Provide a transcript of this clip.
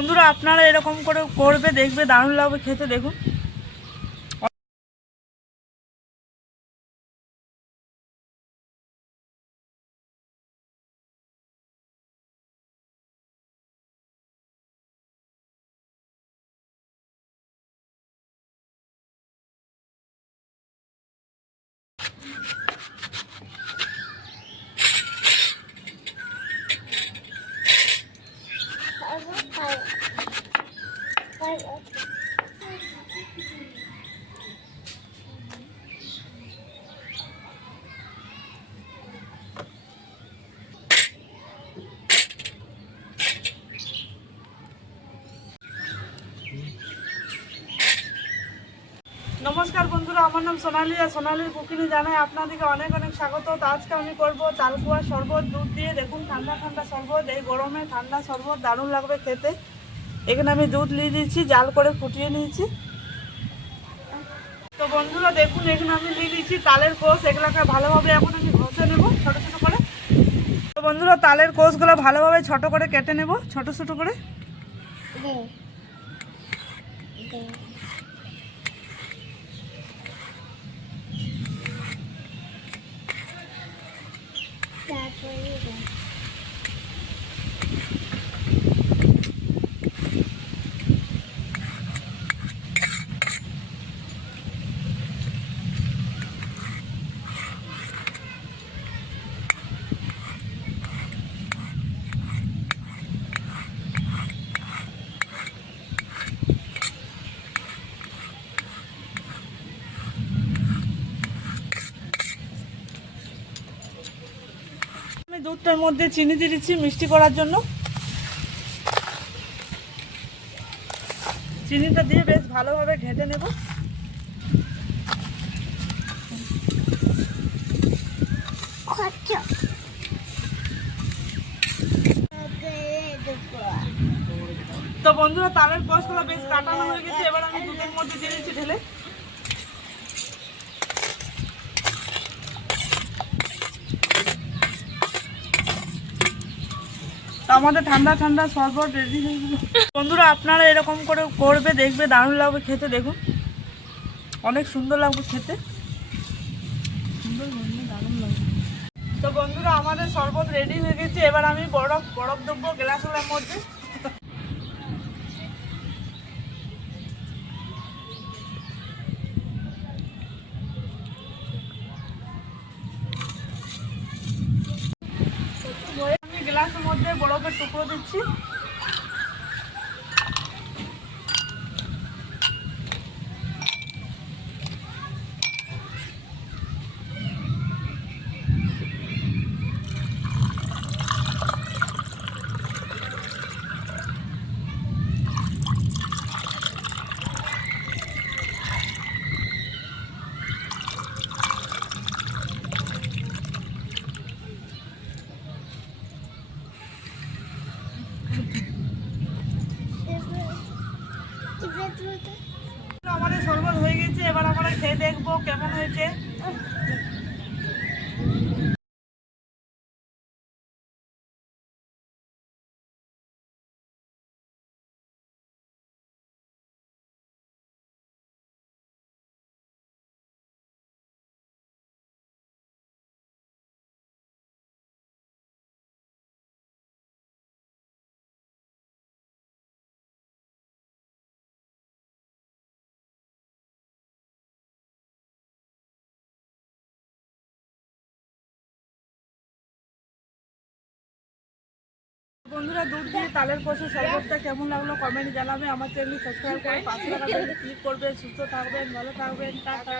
বন্ধুরা আপনারা এরকম করে করবে, দেখবে দারুণ লাগবে খেতে। দেখুন নমস্কার বন্ধুরা, আমার নাম সোনালি আর সোনালির কুকিংয়ে জানাই আপনাদেরকে অনেক অনেক স্বাগত। তো আজকে আমি করবো চাল কুয়ার শরবত দুধ দিয়ে। দেখুন ঠান্ডা ঠান্ডা শরবত, এই গরমে ঠান্ডা শরবত দারুণ লাগবে খেতে। এখানে আমি দুধ নিয়ে দিয়েছি, জাল করে ফুটিয়ে নিয়েছি। তো বন্ধুরা দেখুন এখানে আমি নিয়ে দিয়েছি তালের কোষ, এগুলোকে ভালোভাবে এখন আমি ঘষে নেবো ছোটো ছোটো করে। তো বন্ধুরা তালের কোষগুলো ভালোভাবে ছোটো করে কেটে নেব, ছোটো ছোটো করে। আমি দুধটার মধ্যে চিনি দিয়ে দিচ্ছি মিষ্টি করার জন্য। চিনিটা দিয়ে বেশ ভালোভাবে ঘেঁটে নেব। তো বন্ধুরা তালের কোষগুলো বেশ কাটানো হয়ে গেছে, এবার আমি দুধের মধ্যে দিয়ে দিচ্ছি ঢেলে। আমাদের ঠান্ডা ঠান্ডা শরবত রেডি হয়ে গেল। বন্ধুরা আপনারা এরকম করে করবে, দেখবে দারুণ লাগবে খেতে। দেখুন অনেক সুন্দর লাগবে খেতে, সুন্দর দারুণ লাগবে। তো বন্ধুরা আমাদের শরবত রেডি হয়ে গেছে, এবার আমি বরফ দেবো গ্লাসগুলোর মধ্যে। আমি গ্লাসের মধ্যে বরফের টুকরো দিচ্ছি। আমাদের শরবত হয়ে গেছে, এবার আমরা খেয়ে দেখবো কেমন হয়েছে। বন্ধুরা দুধ দিয়ে তালের কোষের শরবতটা কেমন লাগলো কমেন্টে জানাবে। আমার চ্যানেল সাবস্ক্রাইব করে পাশে থাকা বেল ক্লিক করবেন। সুস্থ থাকবেন, ভালো থাকবেন, টাটা।